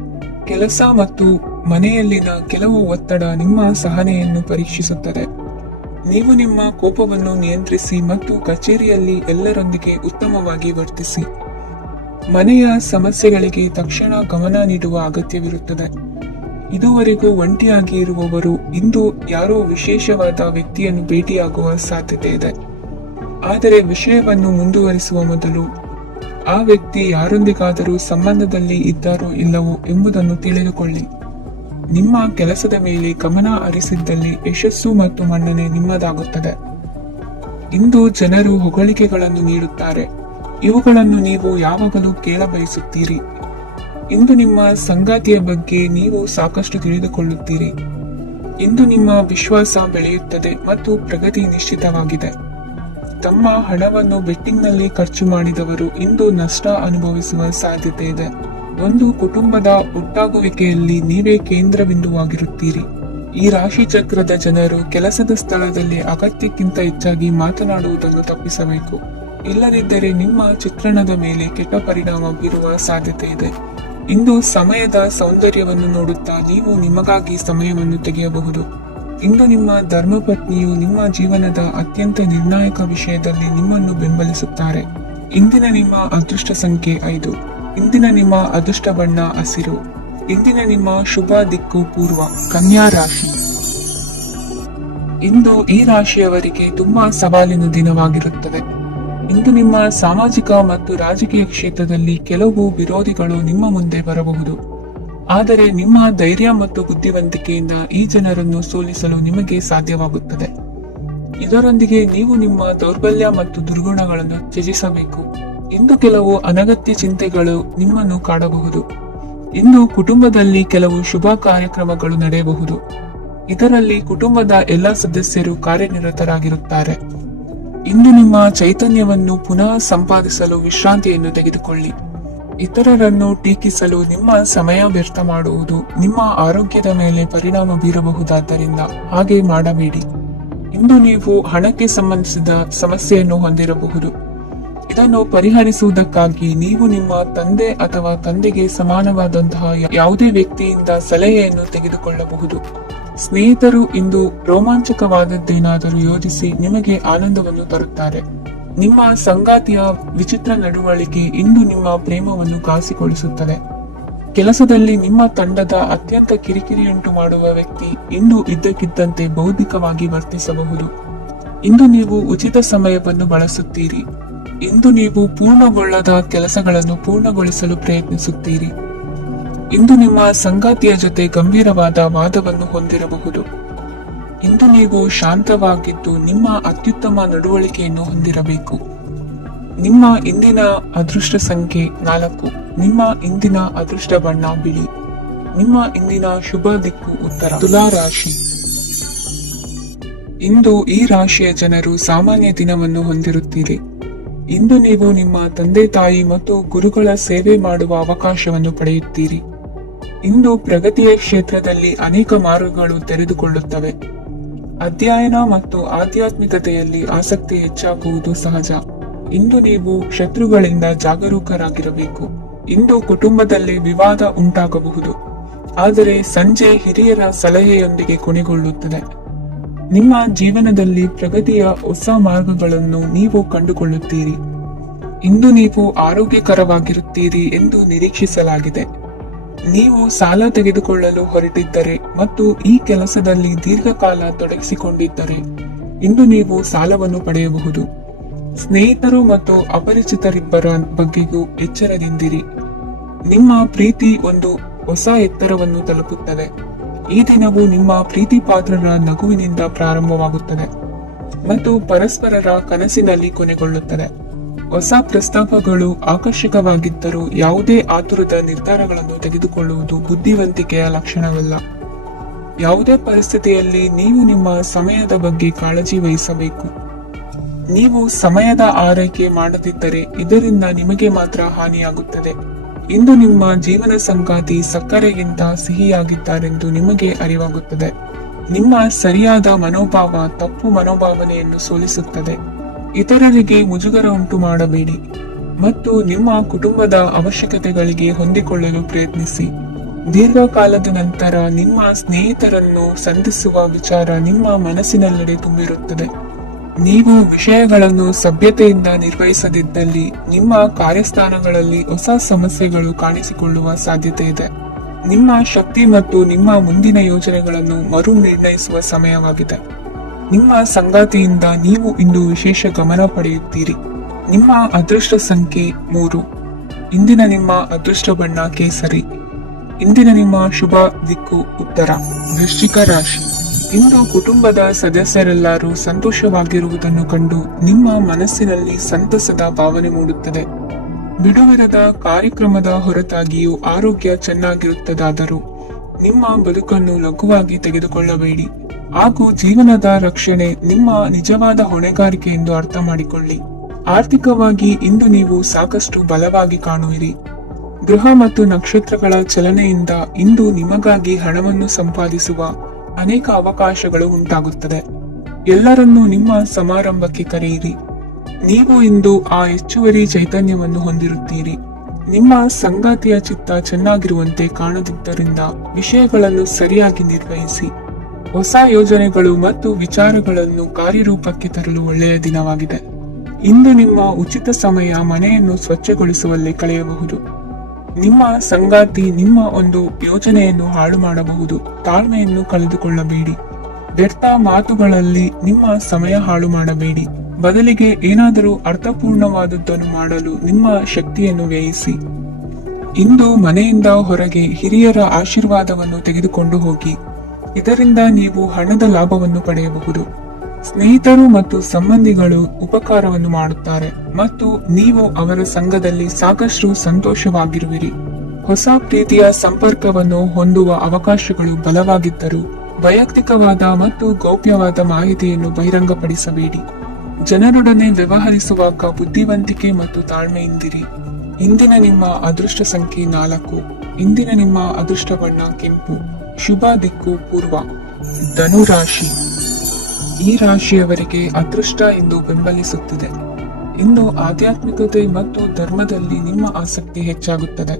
ಕೆಲಸ ಮತ್ತು ಮನೆಯಲ್ಲಿನ ಕೆಲವು ಒತ್ತಡ ನಿಮ್ಮ ಸಹನೆಯನ್ನು ಪರೀಕ್ಷಿಸುತ್ತದೆ. ನೀವು ನಿಮ್ಮ ಕೋಪವನ್ನು ನಿಯಂತ್ರಿಸಿ ಮತ್ತು ಕಚೇರಿಯಲ್ಲಿ ಎಲ್ಲರೊಂದಿಗೆ ಉತ್ತಮವಾಗಿ ವರ್ತಿಸಿ. ಮನೆಯ ಸಮಸ್ಯೆಗಳಿಗೆ ತಕ್ಷಣ ಗಮನ ನೀಡುವ ಅಗತ್ಯವಿರುತ್ತದೆ. ಇದುವರೆಗೂ ಒಂಟಿಯಾಗಿ ಇರುವವರು ಇಂದು ಯಾರೋ ವಿಶೇಷವಾದ ವ್ಯಕ್ತಿಯನ್ನು ಭೇಟಿಯಾಗುವ ಸಾಧ್ಯತೆ ಇದೆ. ಆದರೆ ವಿಷಯವನ್ನು ಮುಂದುವರಿಸುವ ಮೊದಲು ಆ ವ್ಯಕ್ತಿ ಯಾರೊಂದಿಗಾದರೂ ಸಂಬಂಧದಲ್ಲಿ ಇದ್ದಾರೋ ಇಲ್ಲವೋ ಎಂಬುದನ್ನು ತಿಳಿದುಕೊಳ್ಳಿ. ನಿಮ್ಮ ಕೆಲಸದ ಮೇಲೆ ಗಮನ ಹರಿಸಿದ್ದಲ್ಲಿ ಯಶಸ್ಸು ಮತ್ತು ಮನ್ನಣೆ ನಿಮ್ಮದಾಗುತ್ತದೆ. ಇಂದು ಜನರು ಹೊಗಳಿಕೆಗಳನ್ನು ನೀಡುತ್ತಾರೆ. ಇವುಗಳನ್ನು ನೀವು ಯಾವಾಗಲೂ ಕೇಳಬಯಸುತ್ತೀರಿ. ಇಂದು ನಿಮ್ಮ ಸಂಗಾತಿಯ ಬಗ್ಗೆ ನೀವು ಸಾಕಷ್ಟು ತಿಳಿದುಕೊಳ್ಳುತ್ತೀರಿ. ಇಂದು ನಿಮ್ಮ ವಿಶ್ವಾಸ ಬೆಳೆಯುತ್ತದೆ ಮತ್ತು ಪ್ರಗತಿ ನಿಶ್ಚಿತವಾಗಿದೆ. ತಮ್ಮ ಹಣವನ್ನು ಬೆಟ್ಟಿಂಗ್ನಲ್ಲಿ ಖರ್ಚು ಮಾಡಿದವರು ಇಂದು ನಷ್ಟ ಅನುಭವಿಸುವ ಸಾಧ್ಯತೆ ಇದೆ. ಒಂದು ಕುಟುಂಬದ ಒಟ್ಟಾಗುವಿಕೆಯಲ್ಲಿ ನೀವೇ ಕೇಂದ್ರ ಬಿಂದುವಾಗಿರುತ್ತೀರಿ. ಈ ರಾಶಿ ಚಕ್ರದ ಜನರು ಕೆಲಸದ ಸ್ಥಳದಲ್ಲಿ ಅಗತ್ಯಕ್ಕಿಂತ ಹೆಚ್ಚಾಗಿ ಮಾತನಾಡುವುದನ್ನು ತಪ್ಪಿಸಬೇಕು. ಇಲ್ಲದಿದ್ದರೆ ನಿಮ್ಮ ಚಿತ್ರಣದ ಮೇಲೆ ಕೆಟ್ಟ ಪರಿಣಾಮ ಬೀರುವ ಸಾಧ್ಯತೆ ಇದೆ. ಇಂದು ಸಮಯದ ಸೌಂದರ್ಯವನ್ನು ನೋಡುತ್ತಾ ನೀವು ನಿಮಗಾಗಿ ಸಮಯವನ್ನು ತೆಗೆಯಬಹುದು. ಇಂದು ನಿಮ್ಮ ಧರ್ಮಪತ್ನಿಯು ನಿಮ್ಮ ಜೀವನದ ಅತ್ಯಂತ ನಿರ್ಣಾಯಕ ವಿಷಯದಲ್ಲಿ ನಿಮ್ಮನ್ನು ಬೆಂಬಲಿಸುತ್ತಾರೆ. ಇಂದಿನ ನಿಮ್ಮ ಅದೃಷ್ಟ ಸಂಖ್ಯೆ 5. ಇಂದಿನ ನಿಮ್ಮ ಅದೃಷ್ಟ ಬಣ್ಣ ಹಸಿರು. ಇಂದಿನ ನಿಮ್ಮ ಶುಭ ದಿಕ್ಕು ಪೂರ್ವ, ಕನ್ಯಾ ರಾಶಿ. ಇಂದು ಈ ರಾಶಿಯವರಿಗೆ ತುಂಬಾ ಸವಾಲಿನ ದಿನವಾಗಿರುತ್ತದೆ. ಇಂದು ನಿಮ್ಮ ಸಾಮಾಜಿಕ ಮತ್ತು ರಾಜಕೀಯ ಕ್ಷೇತ್ರದಲ್ಲಿ ಕೆಲವು ವಿರೋಧಿಗಳು ನಿಮ್ಮ ಮುಂದೆ ಬರಬಹುದು. ಆದರೆ ನಿಮ್ಮ ಧೈರ್ಯ ಮತ್ತು ಬುದ್ಧಿವಂತಿಕೆಯಿಂದ ಈ ಜನರನ್ನು ಸೋಲಿಸಲು ನಿಮಗೆ ಸಾಧ್ಯವಾಗುತ್ತದೆ. ಇದರೊಂದಿಗೆ ನೀವು ನಿಮ್ಮ ದೌರ್ಬಲ್ಯ ಮತ್ತು ದುರ್ಗುಣಗಳನ್ನು ತ್ಯಜಿಸಬೇಕು. ಇಂದು ಕೆಲವು ಅನಗತ್ಯ ಚಿಂತೆಗಳು ನಿಮ್ಮನ್ನು ಕಾಡಬಹುದು. ಇಂದು ಕುಟುಂಬದಲ್ಲಿ ಕೆಲವು ಶುಭ ಕಾರ್ಯಕ್ರಮಗಳು ನಡೆಯಬಹುದು. ಇದರಲ್ಲಿ ಕುಟುಂಬದ ಎಲ್ಲ ಸದಸ್ಯರು ಕಾರ್ಯನಿರತರಾಗಿರುತ್ತಾರೆ. ಇಂದು ನಿಮ್ಮ ಚೈತನ್ಯವನ್ನು ಪುನಃ ಸಂಪಾದಿಸಲು ವಿಶ್ರಾಂತಿಯನ್ನು ತೆಗೆದುಕೊಳ್ಳಿ. ಇತರರನ್ನು ಟೀಕಿಸಲು ನಿಮ್ಮ ಸಮಯ ವ್ಯರ್ಥ ಮಾಡುವುದು ನಿಮ್ಮ ಆರೋಗ್ಯದ ಮೇಲೆ ಪರಿಣಾಮ ಬೀರಬಹುದಾದ್ದರಿಂದ ಹಾಗೆ ಮಾಡಬೇಡಿ. ಇಂದು ನೀವು ಹಣಕ್ಕೆ ಸಂಬಂಧಿಸಿದ ಸಮಸ್ಯೆಯನ್ನು ಹೊಂದಿರಬಹುದು. ಇದನ್ನು ಪರಿಹರಿಸುವುದಕ್ಕಾಗಿ ನೀವು ನಿಮ್ಮ ತಂದೆ ಅಥವಾ ತಂದೆಗೆ ಸಮಾನವಾದಂತಹ ಯಾವುದೇ ವ್ಯಕ್ತಿಯಿಂದ ಸಲಹೆಯನ್ನು ತೆಗೆದುಕೊಳ್ಳಬಹುದು. ಸ್ನೇಹಿತರು ಇಂದು ರೋಮಾಂಚಕವಾದದ್ದೇನಾದರೂ ಯೋಜಿಸಿ ನಿಮಗೆ ಆನಂದವನ್ನು ತರುತ್ತಾರೆ. ನಿಮ್ಮ ಸಂಗಾತಿಯ ವಿಚಿತ್ರ ನಡವಳಿಕೆ ಇಂದು ನಿಮ್ಮ ಪ್ರೇಮವನ್ನು ಘಾಸಿಗೊಳಿಸುತ್ತದೆ. ಕೆಲಸದಲ್ಲಿ ನಿಮ್ಮ ತಂಡದ ಅತ್ಯಂತ ಕಿರಿಕಿರಿಯುಂಟು ಮಾಡುವ ವ್ಯಕ್ತಿ ಇಂದು ಇದ್ದಕ್ಕಿದ್ದಂತೆ ಬೌದ್ಧಿಕವಾಗಿ ವರ್ತಿಸಬಹುದು. ಇಂದು ನೀವು ಉಚಿತ ಸಮಯವನ್ನು ಬಳಸುತ್ತೀರಿ. ಇಂದು ನೀವು ಪೂರ್ಣಗೊಳ್ಳದ ಕೆಲಸಗಳನ್ನು ಪೂರ್ಣಗೊಳಿಸಲು ಪ್ರಯತ್ನಿಸುತ್ತೀರಿ. ಇಂದು ನಿಮ್ಮ ಸಂಗಾತಿಯ ಜೊತೆ ಗಂಭೀರವಾದ ವಾದವನ್ನು ಹೊಂದಿರಬಹುದು. ಇಂದು ನೀವು ಶಾಂತವಾಗಿದ್ದು ನಿಮ್ಮ ಅತ್ಯುತ್ತಮ ನಡವಳಿಕೆಯನ್ನು ಹೊಂದಿರಬೇಕು. ನಿಮ್ಮ ಇಂದಿನ ಅದೃಷ್ಟ ಸಂಖ್ಯೆ 4. ನಿಮ್ಮ ಇಂದಿನ ಅದೃಷ್ಟ ಬಣ್ಣ ಬಿಳಿ. ನಿಮ್ಮ ಇಂದಿನ ಶುಭ ದಿಕ್ಕು ಉತ್ತರ. ತುಲಾ ರಾಶಿ. ಇಂದು ಈ ರಾಶಿಯ ಜನರು ಸಾಮಾನ್ಯ ದಿನವನ್ನು ಹೊಂದಿರುತ್ತೀರಿ. ಇಂದು ನೀವು ನಿಮ್ಮ ತಂದೆ ತಾಯಿ ಮತ್ತು ಗುರುಗಳ ಸೇವೆ ಮಾಡುವ ಅವಕಾಶವನ್ನು ಪಡೆಯುತ್ತೀರಿ. ಇಂದು ಪ್ರಗತಿಯ ಕ್ಷೇತ್ರದಲ್ಲಿ ಅನೇಕ ಮಾರ್ಗಗಳು ತೆರೆದುಕೊಳ್ಳುತ್ತವೆ. ಅಧ್ಯಯನ ಮತ್ತು ಆಧ್ಯಾತ್ಮಿಕತೆಯಲ್ಲಿ ಆಸಕ್ತಿ ಹೆಚ್ಚಾಗುವುದು ಸಹಜ. ಇಂದು ನೀವು ಶತ್ರುಗಳಿಂದ ಜಾಗರೂಕರಾಗಿರಬೇಕು. ಇಂದು ಕುಟುಂಬದಲ್ಲಿ ವಿವಾದ ಉಂಟಾಗಬಹುದು, ಆದರೆ ಸಂಜೆ ಹಿರಿಯರ ಸಲಹೆಯೊಂದಿಗೆ ಕೊನೆಗೊಳ್ಳುತ್ತದೆ. ನಿಮ್ಮ ಜೀವನದಲ್ಲಿ ಪ್ರಗತಿಯ ಹೊಸ ಮಾರ್ಗಗಳನ್ನು ನೀವು ಕಂಡುಕೊಳ್ಳುತ್ತೀರಿ. ಇಂದು ನೀವು ಆರೋಗ್ಯಕರವಾಗಿರುತ್ತೀರಿ ಎಂದು ನಿರೀಕ್ಷಿಸಲಾಗಿದೆ. ನೀವು ಸಾಲ ತೆಗೆದುಕೊಳ್ಳಲು ಹೊರಟಿದ್ದರೆ ಮತ್ತು ಈ ಕೆಲಸದಲ್ಲಿ ದೀರ್ಘಕಾಲ ತೊಡಗಿಸಿಕೊಂಡಿದ್ದರೆ ಇಂದು ನೀವು ಸಾಲವನ್ನು ಪಡೆಯಬಹುದು. ಸ್ನೇಹಿತರು ಮತ್ತು ಅಪರಿಚಿತರಿಬ್ಬರ ಬಗ್ಗೆಯೂ ಎಚ್ಚರದಿಂದಿರಿ. ನಿಮ್ಮ ಪ್ರೀತಿ ಒಂದು ಹೊಸ ಎತ್ತರವನ್ನು ತಲುಪುತ್ತದೆ. ಈ ದಿನವು ನಿಮ್ಮ ಪ್ರೀತಿ ಪಾತ್ರರ ನಗುವಿನಿಂದ ಪ್ರಾರಂಭವಾಗುತ್ತದೆ ಮತ್ತು ಪರಸ್ಪರರ ಕನಸಿನಲ್ಲಿ ಕೊನೆಗೊಳ್ಳುತ್ತದೆ. ಹೊಸ ಪ್ರಸ್ತಾಪಗಳು ಆಕರ್ಷಕವಾಗಿದ್ದರೂ ಯಾವುದೇ ಆತುರದ ನಿರ್ಧಾರಗಳನ್ನು ತೆಗೆದುಕೊಳ್ಳುವುದು ಬುದ್ಧಿವಂತಿಕೆಯ ಲಕ್ಷಣವಲ್ಲ. ಯಾವುದೇ ಪರಿಸ್ಥಿತಿಯಲ್ಲಿ ನೀವು ನಿಮ್ಮ ಸಮಯದ ಬಗ್ಗೆ ಕಾಳಜಿ ವಹಿಸಬೇಕು. ನೀವು ಸಮಯದ ಆರೈಕೆ ಮಾಡದಿದ್ದರೆ ಇದರಿಂದ ನಿಮಗೆ ಮಾತ್ರ ಹಾನಿಯಾಗುತ್ತದೆ. ಇಂದು ನಿಮ್ಮ ಜೀವನ ಸಂಗಾತಿ ಸಕ್ಕರೆಗಿಂತ ಸಿಹಿಯಾಗಿದ್ದಾರೆಂದು ನಿಮಗೆ ಅರಿವಾಗುತ್ತದೆ. ನಿಮ್ಮ ಸರಿಯಾದ ಮನೋಭಾವ ತಪ್ಪು ಮನೋಭಾವನೆಯನ್ನು ಸೋಲಿಸುತ್ತದೆ. ಇತರರಿಗೆ ಮುಜುಗರ ಉಂಟು ಮಾಡಬೇಡಿ ಮತ್ತು ನಿಮ್ಮ ಕುಟುಂಬದ ಅವಶ್ಯಕತೆಗಳಿಗೆ ಹೊಂದಿಕೊಳ್ಳಲು ಪ್ರಯತ್ನಿಸಿ. ದೀರ್ಘಕಾಲದ ನಂತರ ನಿಮ್ಮ ಸ್ನೇಹಿತರನ್ನು ಸಂಧಿಸುವ ವಿಚಾರ ನಿಮ್ಮ ಮನಸ್ಸಿನೆಲ್ಲೆಡೆ ತುಂಬಿರುತ್ತದೆ. ನೀವು ವಿಷಯಗಳನ್ನು ಸಭ್ಯತೆಯಿಂದ ನಿರ್ವಹಿಸದಿದ್ದಲ್ಲಿ ನಿಮ್ಮ ಕಾರ್ಯಸ್ಥಾನಗಳಲ್ಲಿ ಹೊಸ ಸಮಸ್ಯೆಗಳು ಕಾಣಿಸಿಕೊಳ್ಳುವ ಸಾಧ್ಯತೆ ಇದೆ. ನಿಮ್ಮ ಶಕ್ತಿ ಮತ್ತು ನಿಮ್ಮ ಮುಂದಿನ ಯೋಜನೆಗಳನ್ನು ಮರು ನಿರ್ಣಯಿಸುವ ಸಮಯವಾಗಿದೆ. ನಿಮ್ಮ ಸಂಗಾತಿಯಿಂದ ನೀವು ಇಂದು ವಿಶೇಷ ಗಮನ ಪಡೆಯುತ್ತೀರಿ. ನಿಮ್ಮ ಅದೃಷ್ಟ ಸಂಖ್ಯೆ 3. ಇಂದಿನ ನಿಮ್ಮ ಅದೃಷ್ಟ ಬಣ್ಣ ಕೇಸರಿ. ಇಂದಿನ ನಿಮ್ಮ ಶುಭ ದಿಕ್ಕು ಉತ್ತರ. ವೃಶ್ಚಿಕ ರಾಶಿ. ಇಂದು ಕುಟುಂಬದ ಸದಸ್ಯರೆಲ್ಲರೂ ಸಂತೋಷವಾಗಿರುವುದನ್ನು ಕಂಡು ನಿಮ್ಮ ಮನಸ್ಸಿನಲ್ಲಿ ಸಂತಸದ ಭಾವನೆ ಮೂಡುತ್ತದೆ. ಬಿಡುವಿರದ ಕಾರ್ಯಕ್ರಮದ ಹೊರತಾಗಿಯೂ ಆರೋಗ್ಯ ಚೆನ್ನಾಗಿರುತ್ತದಾದರೂ ನಿಮ್ಮ ಬದುಕನ್ನು ಲಘುವಾಗಿ ತೆಗೆದುಕೊಳ್ಳಬೇಡಿ ಹಾಗೂ ಜೀವನದ ರಕ್ಷಣೆ ನಿಮ್ಮ ನಿಜವಾದ ಹೊಣೆಗಾರಿಕೆ ಎಂದು ಅರ್ಥ ಮಾಡಿಕೊಳ್ಳಿ. ಆರ್ಥಿಕವಾಗಿ ಇಂದು ನೀವು ಸಾಕಷ್ಟು ಬಲವಾಗಿ ಕಾಣುವಿರಿ. ಗೃಹ ಮತ್ತು ನಕ್ಷತ್ರಗಳ ಚಲನೆಯಿಂದ ಇಂದು ನಿಮಗಾಗಿ ಹಣವನ್ನು ಸಂಪಾದಿಸುವ ಅನೇಕ ಅವಕಾಶಗಳು ಉಂಟಾಗುತ್ತದೆ. ಎಲ್ಲರನ್ನೂ ನಿಮ್ಮ ಸಮಾರಂಭಕ್ಕೆ ಕರೆಯಿರಿ. ನೀವು ಇಂದು ಆ ಹೆಚ್ಚುವರಿ ಚೈತನ್ಯವನ್ನು ಹೊಂದಿರುತ್ತೀರಿ. ನಿಮ್ಮ ಸಂಗಾತಿಯ ಚಿತ್ತ ಚೆನ್ನಾಗಿರುವಂತೆ ಕಾಣದಿದ್ದರಿಂದ ವಿಷಯಗಳನ್ನು ಸರಿಯಾಗಿ ನಿರ್ವಹಿಸಿ. ಹೊಸ ಯೋಜನೆಗಳು ಮತ್ತು ವಿಚಾರಗಳನ್ನು ಕಾರ್ಯರೂಪಕ್ಕೆ ತರಲು ಒಳ್ಳೆಯ ದಿನವಾಗಿದೆ. ಇಂದು ನಿಮ್ಮ ಉಚಿತ ಸಮಯ ಮನೆಯನ್ನು ಸ್ವಚ್ಛಗೊಳಿಸುವಲ್ಲಿ ಕಳೆಯಬಹುದು. ನಿಮ್ಮ ಸಂಗಾತಿ ನಿಮ್ಮ ಒಂದು ಯೋಜನೆಯನ್ನು ಹಾಳು ಮಾಡಬಹುದು. ತಾಳ್ಮೆಯನ್ನು ಕಳೆದುಕೊಳ್ಳಬೇಡಿ. ವ್ಯರ್ಥ ಮಾತುಗಳಲ್ಲಿ ನಿಮ್ಮ ಸಮಯ ಹಾಳು ಮಾಡಬೇಡಿ. ಬದಲಿಗೆ ಏನಾದರೂ ಅರ್ಥಪೂರ್ಣವಾದದ್ದನ್ನು ಮಾಡಲು ನಿಮ್ಮ ಶಕ್ತಿಯನ್ನು ವ್ಯಯಿಸಿ. ಇಂದು ಮನೆಯಿಂದ ಹೊರಗೆ ಹಿರಿಯರ ಆಶೀರ್ವಾದವನ್ನು ತೆಗೆದುಕೊಂಡು ಹೋಗಿ. ಇದರಿಂದ ನೀವು ಹಣದ ಲಾಭವನ್ನು ಪಡೆಯಬಹುದು. ಸ್ನೇಹಿತರು ಮತ್ತು ಸಂಬಂಧಿಗಳು ಉಪಕಾರವನ್ನು ಮಾಡುತ್ತಾರೆ ಮತ್ತು ನೀವು ಅವರ ಸಂಘದಲ್ಲಿ ಸಾಕಷ್ಟು ಸಂತೋಷವಾಗಿರುವಿರಿ. ಹೊಸ ಪ್ರೀತಿಯ ಸಂಪರ್ಕವನ್ನು ಹೊಂದುವ ಅವಕಾಶಗಳು ಬಲವಾಗಿದ್ದರೂ ವೈಯಕ್ತಿಕವಾದ ಮತ್ತು ಗೌಪ್ಯವಾದ ಮಾಹಿತಿಯನ್ನು ಬಹಿರಂಗಪಡಿಸಬೇಡಿ. ಜನರೊಡನೆ ವ್ಯವಹರಿಸುವಾಗ ಬುದ್ಧಿವಂತಿಕೆ ಮತ್ತು ತಾಳ್ಮೆಯಿಂದಿರಿ. ಇಂದಿನ ನಿಮ್ಮ ಅದೃಷ್ಟ ಸಂಖ್ಯೆ 4. ಇಂದಿನ ನಿಮ್ಮ ಅದೃಷ್ಟ ಬಣ್ಣ ಕೆಂಪು. ಶುಭ ದಿಕ್ಕು ಪೂರ್ವ. ಧನುರಾಶಿ. ಈ ರಾಶಿಯವರಿಗೆ ಅದೃಷ್ಟ ಇಂದು ಬೆಂಬಲಿಸುತ್ತಿದೆ. ಇಂದು ಆಧ್ಯಾತ್ಮಿಕತೆ ಮತ್ತು ಧರ್ಮದಲ್ಲಿ ನಿಮ್ಮ ಆಸಕ್ತಿ ಹೆಚ್ಚಾಗುತ್ತದೆ.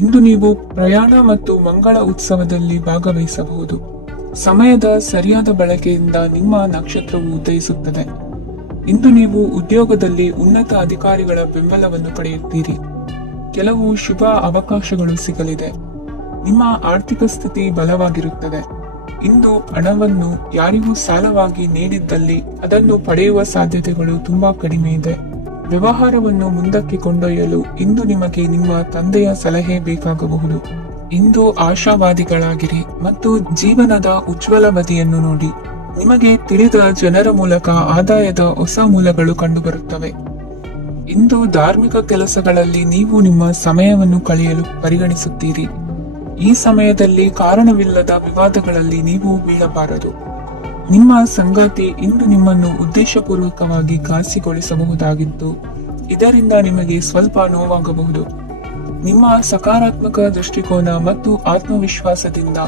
ಇಂದು ನೀವು ಪ್ರಯಾಣ ಮತ್ತು ಮಂಗಳ ಉತ್ಸವದಲ್ಲಿ ಭಾಗವಹಿಸಬಹುದು. ಸಮಯದ ಸರಿಯಾದ ಬಳಕೆಯಿಂದ ನಿಮ್ಮ ನಕ್ಷತ್ರವು ಉದಯಿಸುತ್ತದೆ. ಇಂದು ನೀವು ಉದ್ಯೋಗದಲ್ಲಿ ಉನ್ನತ ಅಧಿಕಾರಿಗಳ ಬೆಂಬಲವನ್ನು ಪಡೆಯುತ್ತೀರಿ. ಕೆಲವು ಶುಭ ಅವಕಾಶಗಳು ಸಿಗಲಿದೆ. ನಿಮ್ಮ ಆರ್ಥಿಕ ಸ್ಥಿತಿ ಬಲವಾಗಿರುತ್ತದೆ. ಇಂದು ಹಣವನ್ನು ಯಾರಿಗೂ ಸಾಲವಾಗಿ ನೀಡಿದ್ದಲ್ಲಿ ಅದನ್ನು ಪಡೆಯುವ ಸಾಧ್ಯತೆಗಳು ತುಂಬಾ ಕಡಿಮೆ ಇದೆ. ವ್ಯವಹಾರವನ್ನು ಮುಂದಕ್ಕೆ ಕೊಂಡೊಯ್ಯಲು ಇಂದು ನಿಮಗೆ ನಿಮ್ಮ ತಂದೆಯ ಸಲಹೆ ಬೇಕಾಗಬಹುದು. ಇಂದು ಆಶಾವಾದಿಗಳಾಗಿರಿ ಮತ್ತು ಜೀವನದ ಉಜ್ವಲ ಬದಿಯನ್ನು ನೋಡಿ. ನಿಮಗೆ ತಿಳಿದ ಜನರ ಮೂಲಕ ಆದಾಯದ ಹೊಸ ಮೂಲಗಳು ಕಂಡುಬರುತ್ತವೆ. ಇಂದು ಧಾರ್ಮಿಕ ಕೆಲಸಗಳಲ್ಲಿ ನೀವು ನಿಮ್ಮ ಸಮಯವನ್ನು ಕಳೆಯಲು ಪರಿಗಣಿಸುತ್ತೀರಿ. ಈ ಸಮಯದಲ್ಲಿ ಕಾರಣವಿಲ್ಲದ ವಿವಾದಗಳಲ್ಲಿ ನೀವು ಬೀಳಬಾರದು. ನಿಮ್ಮ ಸಂಗಾತಿ ಇಂದು ನಿಮ್ಮನ್ನು ಉದ್ದೇಶಪೂರ್ವಕವಾಗಿ ಘಾಸಿಗೊಳಿಸಬಹುದಾಗಿದ್ದು ಇದರಿಂದ ನಿಮಗೆ ಸ್ವಲ್ಪ ನೋವಾಗಬಹುದು. ನಿಮ್ಮ ಸಕಾರಾತ್ಮಕ ದೃಷ್ಟಿಕೋನ ಮತ್ತು ಆತ್ಮವಿಶ್ವಾಸದಿಂದ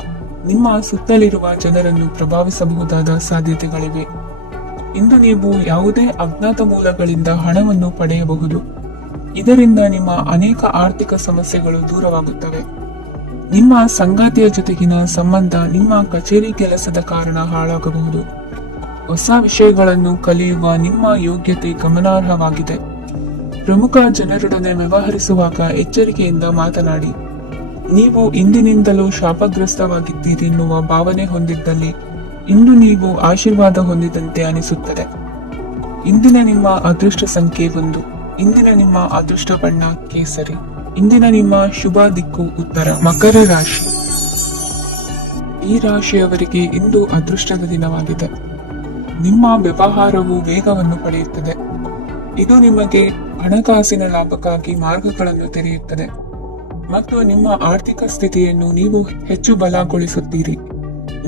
ನಿಮ್ಮ ಸುತ್ತಲಿರುವ ಜನರನ್ನು ಪ್ರಭಾವಿಸಬಹುದಾದ ಸಾಧ್ಯತೆಗಳಿವೆ. ಇಂದು ನೀವು ಯಾವುದೇ ಅಜ್ಞಾತ ಮೂಲಗಳಿಂದ ಹಣವನ್ನು ಪಡೆಯಬಹುದು. ಇದರಿಂದ ನಿಮ್ಮ ಅನೇಕ ಆರ್ಥಿಕ ಸಮಸ್ಯೆಗಳು ದೂರವಾಗುತ್ತವೆ. ನಿಮ್ಮ ಸಂಗಾತಿಯ ಜೊತೆಗಿನ ಸಂಬಂಧ ನಿಮ್ಮ ಕಚೇರಿ ಕೆಲಸದ ಕಾರಣ ಹಾಳಾಗಬಹುದು. ಹೊಸ ವಿಷಯಗಳನ್ನು ಕಲಿಯುವ ನಿಮ್ಮ ಯೋಗ್ಯತೆ ಗಮನಾರ್ಹವಾಗಿದೆ. ಪ್ರಮುಖ ಜನರೊಡನೆ ವ್ಯವಹರಿಸುವಾಗ ಎಚ್ಚರಿಕೆಯಿಂದ ಮಾತನಾಡಿ. ನೀವು ಇಂದಿನಿಂದಲೂ ಶಾಪಗ್ರಸ್ತವಾಗಿದ್ದೀರಿ ಎನ್ನುವ ಭಾವನೆ ಹೊಂದಿದ್ದಲ್ಲಿ ಇಂದು ನೀವು ಆಶೀರ್ವಾದ ಹೊಂದಿದಂತೆ ಅನಿಸುತ್ತದೆ. ಇಂದಿನ ನಿಮ್ಮ ಅದೃಷ್ಟ ಸಂಖ್ಯೆ 1. ಇಂದಿನ ನಿಮ್ಮ ಅದೃಷ್ಟ ಬಣ್ಣ ಕೇಸರಿ. ಇಂದಿನ ನಿಮ್ಮ ಶುಭ ದಿಕ್ಕು ಉತ್ತರ. ಮಕರ ರಾಶಿ. ಈ ರಾಶಿಯವರಿಗೆ ಇಂದು ಅದೃಷ್ಟದ ದಿನವಾಗಿದೆ. ನಿಮ್ಮ ವ್ಯವಹಾರವು ವೇಗವನ್ನು ಪಡೆಯುತ್ತದೆ. ಇದು ನಿಮಗೆ ಹಣಕಾಸಿನ ಲಾಭಕ್ಕಾಗಿ ಮಾರ್ಗಗಳನ್ನು ತೆರೆಯುತ್ತದೆ ಮತ್ತು ನಿಮ್ಮ ಆರ್ಥಿಕ ಸ್ಥಿತಿಯನ್ನು ನೀವು ಹೆಚ್ಚು ಬಲಗೊಳಿಸುತ್ತೀರಿ.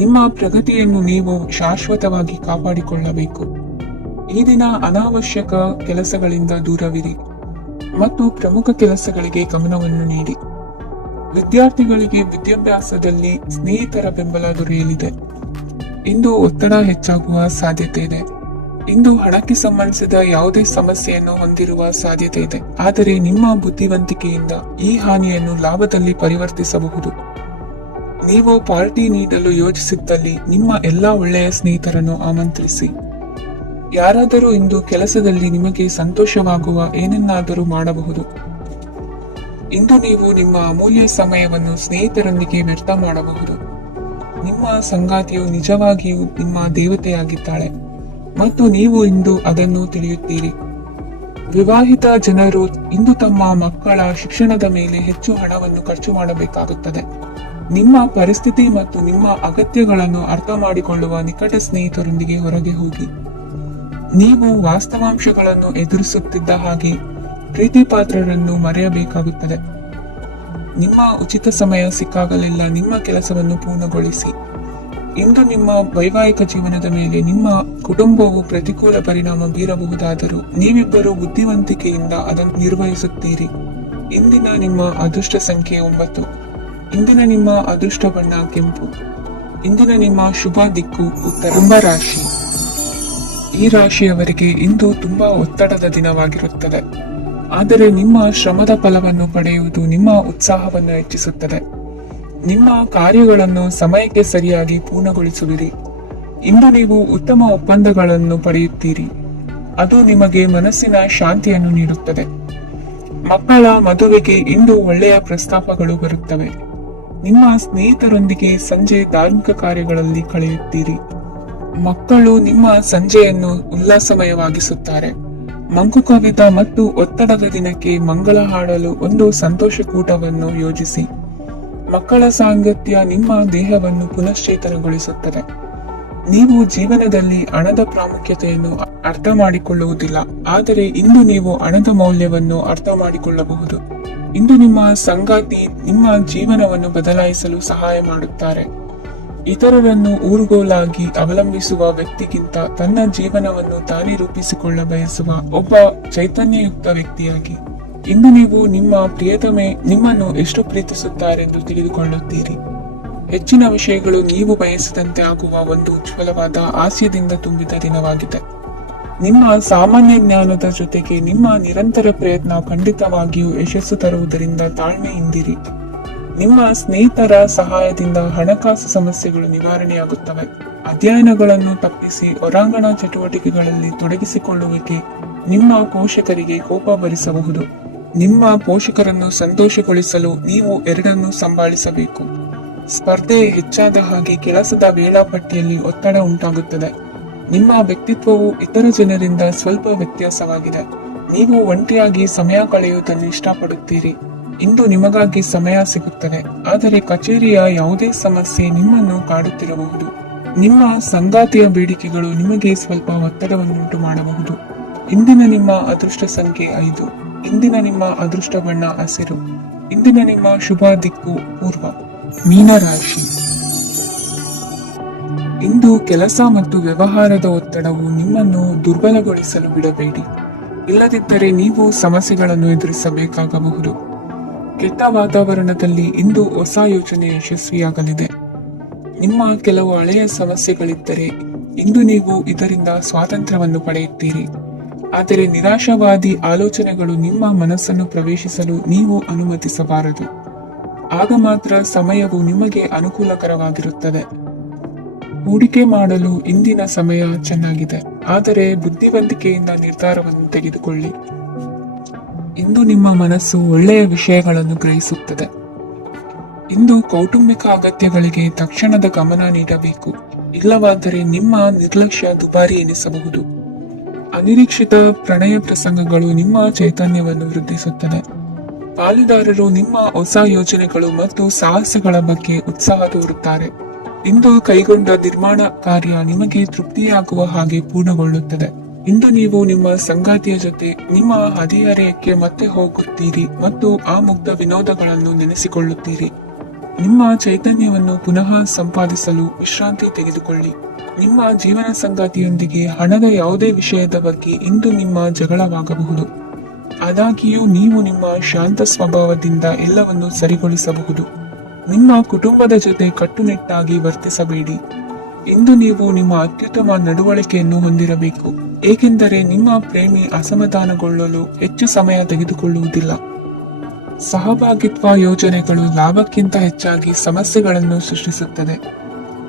ನಿಮ್ಮ ಪ್ರಗತಿಯನ್ನು ನೀವು ಶಾಶ್ವತವಾಗಿ ಕಾಪಾಡಿಕೊಳ್ಳಬೇಕು. ಈ ದಿನ ಅನಾವಶ್ಯಕ ಕೆಲಸಗಳಿಂದ ದೂರವಿರಿ ಮತ್ತು ಪ್ರಮುಖ ಕೆಲಸಗಳಿಗೆ ಗಮನವನ್ನು ನೀಡಿ. ವಿದ್ಯಾರ್ಥಿಗಳಿಗೆ ವಿದ್ಯಾಭ್ಯಾಸದಲ್ಲಿ ಸ್ನೇಹಿತರ ಬೆಂಬಲ ದೊರೆಯಲಿದೆ. ಇಂದು ಒತ್ತಡ ಹೆಚ್ಚಾಗುವ ಸಾಧ್ಯತೆ ಇದೆ. ಇಂದು ಹಣಕ್ಕೆ ಸಂಬಂಧಿಸಿದ ಯಾವುದೇ ಸಮಸ್ಯೆಯನ್ನು ಹೊಂದಿರುವ ಸಾಧ್ಯತೆ ಇದೆ. ಆದರೆ ನಿಮ್ಮ ಬುದ್ಧಿವಂತಿಕೆಯಿಂದ ಈ ಹಾನಿಯನ್ನು ಲಾಭದಲ್ಲಿ ಪರಿವರ್ತಿಸಬಹುದು. ನೀವು ಪಾರ್ಟಿ ನೀಡಲು ಯೋಜಿಸಿದ್ದಲ್ಲಿ ನಿಮ್ಮ ಎಲ್ಲಾ ಒಳ್ಳೆಯ ಸ್ನೇಹಿತರನ್ನು ಆಮಂತ್ರಿಸಿ. ಯಾರಾದರೂ ಇಂದು ಕೆಲಸದಲ್ಲಿ ನಿಮಗೆ ಸಂತೋಷವಾಗುವ ಏನನ್ನಾದರೂ ಮಾಡಬಹುದು. ಇಂದು ನೀವು ನಿಮ್ಮ ಅಮೂಲ್ಯ ಸಮಯವನ್ನು ಸ್ನೇಹಿತರೊಂದಿಗೆ ವ್ಯರ್ಥ ಮಾಡಬಹುದು. ನಿಮ್ಮ ಸಂಗಾತಿಯು ನಿಜವಾಗಿಯೂ ನಿಮ್ಮ ದೇವತೆಯಾಗಿದ್ದಾಳೆ ಮತ್ತು ನೀವು ಇಂದು ಅದನ್ನು ತಿಳಿಯುತ್ತೀರಿ. ವಿವಾಹಿತ ಜನರು ಇಂದು ತಮ್ಮ ಮಕ್ಕಳ ಶಿಕ್ಷಣದ ಮೇಲೆ ಹೆಚ್ಚು ಹಣವನ್ನು ಖರ್ಚು ಮಾಡಬೇಕಾಗುತ್ತದೆ. ನಿಮ್ಮ ಪರಿಸ್ಥಿತಿ ಮತ್ತು ನಿಮ್ಮ ಅಗತ್ಯಗಳನ್ನು ಅರ್ಥ ಮಾಡಿಕೊಳ್ಳುವ ನಿಕಟ ಸ್ನೇಹಿತರೊಂದಿಗೆ ಹೊರಗೆ ಹೋಗಿ. ನೀವು ವಾಸ್ತವಾಂಶಗಳನ್ನು ಎದುರಿಸುತ್ತಿದ್ದ ಹಾಗೆ ಪ್ರೀತಿ ಪಾತ್ರರನ್ನು ಮರೆಯಬೇಕಾಗುತ್ತದೆ. ನಿಮ್ಮ ಉಚಿತ ಸಮಯ ಸಿಕ್ಕಾಗಲೆಲ್ಲ ನಿಮ್ಮ ಕೆಲಸವನ್ನು ಪೂರ್ಣಗೊಳಿಸಿ. ಇಂದು ನಿಮ್ಮ ವೈವಾಹಿಕ ಜೀವನದ ಮೇಲೆ ನಿಮ್ಮ ಕುಟುಂಬವು ಪ್ರತಿಕೂಲ ಪರಿಣಾಮ ಬೀರಬಹುದಾದರೂ ನೀವಿಬ್ಬರು ಬುದ್ಧಿವಂತಿಕೆಯಿಂದ ಅದನ್ನು ನಿರ್ವಹಿಸುತ್ತೀರಿ. ಇಂದಿನ ನಿಮ್ಮ ಅದೃಷ್ಟ ಸಂಖ್ಯೆ 9. ಇಂದಿನ ನಿಮ್ಮ ಅದೃಷ್ಟ ಬಣ್ಣ ಕೆಂಪು. ಇಂದಿನ ನಿಮ್ಮ ಶುಭ ದಿಕ್ಕು ಉತ್ತರ. ಕುಂಭ ರಾಶಿ. ಈ ರಾಶಿಯವರಿಗೆ ಇಂದು ತುಂಬಾ ಒತ್ತಡದ ದಿನವಾಗಿರುತ್ತದೆ. ಆದರೆ ನಿಮ್ಮ ಶ್ರಮದ ಫಲವನ್ನು ಪಡೆಯುವುದು ನಿಮ್ಮ ಉತ್ಸಾಹವನ್ನು ಹೆಚ್ಚಿಸುತ್ತದೆ. ನಿಮ್ಮ ಕಾರ್ಯಗಳನ್ನು ಸಮಯಕ್ಕೆ ಸರಿಯಾಗಿ ಪೂರ್ಣಗೊಳಿಸುವಿರಿ. ಇಂದು ನೀವು ಉತ್ತಮ ಒಪ್ಪಂದಗಳನ್ನು ಪಡೆಯುತ್ತೀರಿ. ಅದು ನಿಮಗೆ ಮನಸ್ಸಿನ ಶಾಂತಿಯನ್ನು ನೀಡುತ್ತದೆ. ಮಕ್ಕಳ ಮದುವೆಗೆ ಇಂದು ಒಳ್ಳೆಯ ಪ್ರಸ್ತಾಪಗಳು ಬರುತ್ತವೆ. ನಿಮ್ಮ ಸ್ನೇಹಿತರೊಂದಿಗೆ ಸಂಜೆ ಧಾರ್ಮಿಕ ಕಾರ್ಯಗಳಲ್ಲಿ ಕಳೆಯುತ್ತೀರಿ. ಮಕ್ಕಳು ನಿಮ್ಮ ಸಂಜೆಯನ್ನು ಉಲ್ಲಾಸಮಯವಾಗಿಸುತ್ತಾರೆ ಮಂಕು ಕವಿದ ಮತ್ತು ಒತ್ತಡದ ದಿನಕ್ಕೆ ಮಂಗಳ ಹಾಡಲು ಒಂದು ಸಂತೋಷಕೂಟವನ್ನು ಯೋಜಿಸಿ. ಮಕ್ಕಳ ಸಾಂಗತ್ಯ ನಿಮ್ಮ ದೇಹವನ್ನು ಪುನಶ್ಚೇತನಗೊಳಿಸುತ್ತದೆ. ನೀವು ಜೀವನದಲ್ಲಿ ಹಣದ ಪ್ರಾಮುಖ್ಯತೆಯನ್ನು ಅರ್ಥ ಮಾಡಿಕೊಳ್ಳುವುದಿಲ್ಲ, ಆದರೆ ಇಂದು ನೀವು ಹಣದ ಮೌಲ್ಯವನ್ನು ಅರ್ಥ ಮಾಡಿಕೊಳ್ಳಬಹುದು. ಇಂದು ನಿಮ್ಮ ಸಂಗಾತಿ ನಿಮ್ಮ ಜೀವನವನ್ನು ಬದಲಾಯಿಸಲು ಸಹಾಯ ಮಾಡುತ್ತಾರೆ. ಇತರರನ್ನು ಊರುಗೋಲಾಗಿ ಅವಲಂಬಿಸುವ ವ್ಯಕ್ತಿಗಿಂತ ತನ್ನ ಜೀವನವನ್ನು ತಾನೇ ರೂಪಿಸಿಕೊಳ್ಳ ಬಯಸುವ ಒಬ್ಬ ಚೈತನ್ಯಯುಕ್ತ ವ್ಯಕ್ತಿಯಾಗಿ ಇಂದು ನೀವು ನಿಮ್ಮ ಪ್ರಿಯತಮೆ ನಿಮ್ಮನ್ನು ಎಷ್ಟು ಪ್ರೀತಿಸುತ್ತಾರೆಂದು ತಿಳಿದುಕೊಳ್ಳುತ್ತೀರಿ. ಹೆಚ್ಚಿನ ವಿಷಯಗಳು ನೀವು ಬಯಸಿದಂತೆ ಆಗುವ ಒಂದು ಉಜ್ವಲವಾದ ಹಾಸ್ಯದಿಂದ ತುಂಬಿದ ದಿನವಾಗಿದೆ. ನಿಮ್ಮ ಸಾಮಾನ್ಯ ಜ್ಞಾನದ ಜೊತೆಗೆ ನಿಮ್ಮ ನಿರಂತರ ಪ್ರಯತ್ನ ಖಂಡಿತವಾಗಿಯೂ ಯಶಸ್ಸು ತರುವುದರಿಂದ ತಾಳ್ಮೆಯಿಂದಿರಿ. ನಿಮ್ಮ ಸ್ನೇಹಿತರ ಸಹಾಯದಿಂದ ಹಣಕಾಸು ಸಮಸ್ಯೆಗಳು ನಿವಾರಣೆಯಾಗುತ್ತವೆ. ಅಧ್ಯಯನಗಳನ್ನು ತಪ್ಪಿಸಿ ಹೊರಾಂಗಣ ಚಟುವಟಿಕೆಗಳಲ್ಲಿ ತೊಡಗಿಸಿಕೊಳ್ಳುವಿಕೆ ನಿಮ್ಮ ಪೋಷಕರಿಗೆ ಕೋಪ ಭರಿಸಬಹುದು. ನಿಮ್ಮ ಪೋಷಕರನ್ನು ಸಂತೋಷಗೊಳಿಸಲು ನೀವು ಎರಡನ್ನೂ ಸಂಭಾಳಿಸಬೇಕು. ಸ್ಪರ್ಧೆ ಹೆಚ್ಚಾದ ಹಾಗೆ ಕೆಲಸದ ವೇಳಾಪಟ್ಟಿಯಲ್ಲಿ ಒತ್ತಡ ಉಂಟಾಗುತ್ತದೆ. ನಿಮ್ಮ ವ್ಯಕ್ತಿತ್ವವು ಇತರ ಜನರಿಂದ ಸ್ವಲ್ಪ ವ್ಯತ್ಯಾಸವಾಗಿದೆ. ನೀವು ಒಂಟಿಯಾಗಿ ಸಮಯ ಕಳೆಯುವುದನ್ನು ಇಷ್ಟಪಡುತ್ತೀರಿ. ಇಂದು ನಿಮಗಾಗಿ ಸಮಯ ಸಿಗುತ್ತದೆ, ಆದರೆ ಕಚೇರಿಯ ಯಾವುದೇ ಸಮಸ್ಯೆ ನಿಮ್ಮನ್ನು ಕಾಡುತ್ತಿರಬಹುದು. ನಿಮ್ಮ ಸಂಗಾತಿಯ ಬೇಡಿಕೆಗಳು ನಿಮಗೆ ಸ್ವಲ್ಪ ಒತ್ತಡವನ್ನುಂಟು ಮಾಡಬಹುದು. ಇಂದಿನ ನಿಮ್ಮ ಅದೃಷ್ಟ ಸಂಖ್ಯೆ 5. ಇಂದಿನ ನಿಮ್ಮ ಅದೃಷ್ಟ ಬಣ್ಣ ಹಸಿರು. ಇಂದಿನ ನಿಮ್ಮ ಶುಭ ದಿಕ್ಕು ಪೂರ್ವ. ಮೀನರಾಶಿ. ಇಂದು ಕೆಲಸ ಮತ್ತು ವ್ಯವಹಾರದ ಒತ್ತಡವು ನಿಮ್ಮನ್ನು ದುರ್ಬಲಗೊಳಿಸಲು ಬಿಡಬೇಡಿ. ಇಲ್ಲದಿದ್ದರೆ ನೀವು ಸಮಸ್ಯೆಗಳನ್ನು ಎದುರಿಸಬೇಕಾಗಬಹುದು. ಕೆಟ್ಟ ವಾತಾವರಣದಲ್ಲಿ ಇಂದು ಹೊಸ ಯೋಜನೆ ಯಶಸ್ವಿಯಾಗಲಿದೆ. ನಿಮ್ಮ ಕೆಲವು ಹಳೆಯ ಸಮಸ್ಯೆಗಳಿದ್ದರೆ ಇಂದು ನೀವು ಇದರಿಂದ ಸ್ವಾತಂತ್ರ್ಯವನ್ನು ಪಡೆಯುತ್ತೀರಿ. ಆದರೆ ನಿರಾಶಾವಾದಿ ಆಲೋಚನೆಗಳು ನಿಮ್ಮ ಮನಸ್ಸನ್ನು ಪ್ರವೇಶಿಸಲು ನೀವು ಅನುಮತಿಸಬಾರದು. ಆಗ ಮಾತ್ರ ಸಮಯವು ನಿಮಗೆ ಅನುಕೂಲಕರವಾಗಿರುತ್ತದೆ. ಹೂಡಿಕೆ ಮಾಡಲು ಇಂದಿನ ಸಮಯ ಚೆನ್ನಾಗಿದೆ, ಆದರೆ ಬುದ್ಧಿವಂತಿಕೆಯಿಂದ ನಿರ್ಧಾರವನ್ನು ತೆಗೆದುಕೊಳ್ಳಿ. ಇಂದು ನಿಮ್ಮ ಮನಸ್ಸು ಒಳ್ಳೆಯ ವಿಷಯಗಳನ್ನು ಗ್ರಹಿಸುತ್ತದೆ. ಇಂದು ಕೌಟುಂಬಿಕ ಅಗತ್ಯಗಳಿಗೆ ತಕ್ಷಣದ ಗಮನ ನೀಡಬೇಕು. ಇಲ್ಲವಾದರೆ ನಿಮ್ಮ ನಿರ್ಲಕ್ಷ್ಯ ದುಬಾರಿ ಎನಿಸಬಹುದು. ಅನಿರೀಕ್ಷಿತ ಪ್ರಣಯ ಪ್ರಸಂಗಗಳು ನಿಮ್ಮ ಚೈತನ್ಯವನ್ನು ವೃದ್ಧಿಸುತ್ತದೆ. ಪಾಲುದಾರರು ನಿಮ್ಮ ಹೊಸ ಯೋಜನೆಗಳು ಮತ್ತು ಸಾಹಸಗಳ ಬಗ್ಗೆ ಉತ್ಸಾಹ ತೋರುತ್ತಾರೆ. ಇಂದು ಕೈಗೊಂಡ ನಿರ್ಮಾಣ ಕಾರ್ಯ ನಿಮಗೆ ತೃಪ್ತಿಯಾಗುವ ಹಾಗೆ ಪೂರ್ಣಗೊಳ್ಳುತ್ತದೆ. ಇಂದು ನೀವು ನಿಮ್ಮ ಸಂಗಾತಿಯ ಜೊತೆ ನಿಮ್ಮ ಹದಿಹರೆಯಕ್ಕೆ ಮತ್ತೆ ಹೋಗುತ್ತೀರಿ ಮತ್ತು ಆ ಮುಗ್ಧ ವಿನೋದಗಳನ್ನು ನೆನೆಸಿಕೊಳ್ಳುತ್ತೀರಿ. ನಿಮ್ಮ ಚೈತನ್ಯವನ್ನು ಪುನಃ ಸಂಪಾದಿಸಲು ವಿಶ್ರಾಂತಿ ತೆಗೆದುಕೊಳ್ಳಿ. ನಿಮ್ಮ ಜೀವನ ಸಂಗಾತಿಯೊಂದಿಗೆ ಹಣದ ಯಾವುದೇ ವಿಷಯದ ಬಗ್ಗೆ ಇಂದು ನಿಮ್ಮ ಜಗಳವಾಗಬಹುದು. ಆದಾಗ್ಯೂ ನೀವು ನಿಮ್ಮ ಶಾಂತ ಸ್ವಭಾವದಿಂದ ಎಲ್ಲವನ್ನು ಸರಿಗೊಳಿಸಬಹುದು. ನಿಮ್ಮ ಕುಟುಂಬದ ಜೊತೆ ಕಟ್ಟುನಿಟ್ಟಾಗಿ ವರ್ತಿಸಬೇಡಿ. ಇಂದು ನೀವು ನಿಮ್ಮ ಅತ್ಯುತ್ತಮ ನಡವಳಿಕೆಯನ್ನು ಹೊಂದಿರಬೇಕು, ಏಕೆಂದರೆ ನಿಮ್ಮ ಪ್ರೇಮಿ ಅಸಮಾಧಾನಗೊಳ್ಳಲು ಹೆಚ್ಚು ಸಮಯ ತೆಗೆದುಕೊಳ್ಳುವುದಿಲ್ಲ. ಸಹಭಾಗಿತ್ವ ಯೋಜನೆಗಳು ಲಾಭಕ್ಕಿಂತ ಹೆಚ್ಚಾಗಿ ಸಮಸ್ಯೆಗಳನ್ನು ಸೃಷ್ಟಿಸುತ್ತದೆ.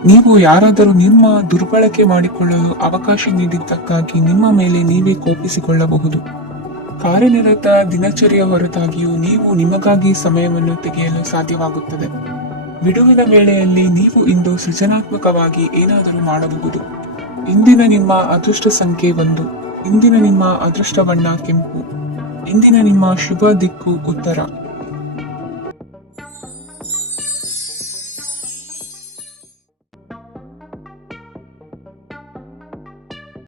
ನೀವು ಯಾರಾದರೂ ನಿಮ್ಮ ದುರ್ಬಳಕೆ ಮಾಡಿಕೊಳ್ಳಲು ಅವಕಾಶ ನೀಡಿದ್ದಕ್ಕಾಗಿ ನಿಮ್ಮ ಮೇಲೆ ನೀವೇ ಕೋಪಿಸಿಕೊಳ್ಳಬಹುದು. ಕಾರ್ಯನಿರತ ದಿನಚರಿಯ ಹೊರತಾಗಿಯೂ ನೀವು ನಿಮಗಾಗಿ ಸಮಯವನ್ನು ತೆಗೆಯಲು ಸಾಧ್ಯವಾಗುತ್ತದೆ. ಬಿಡುವಿನ ವೇಳೆಯಲ್ಲಿ ನೀವು ಇಂದು ಸೃಜನಾತ್ಮಕವಾಗಿ ಏನಾದರೂ ಮಾಡಬಹುದು. ಇಂದಿನ ನಿಮ್ಮ ಅದೃಷ್ಟ ಸಂಖ್ಯೆ 1. ಇಂದಿನ ನಿಮ್ಮ ಅದೃಷ್ಟ ಬಣ್ಣ ಕೆಂಪು. ಇಂದಿನ ನಿಮ್ಮ ಶುಭ ದಿಕ್ಕು ಉತ್ತರ.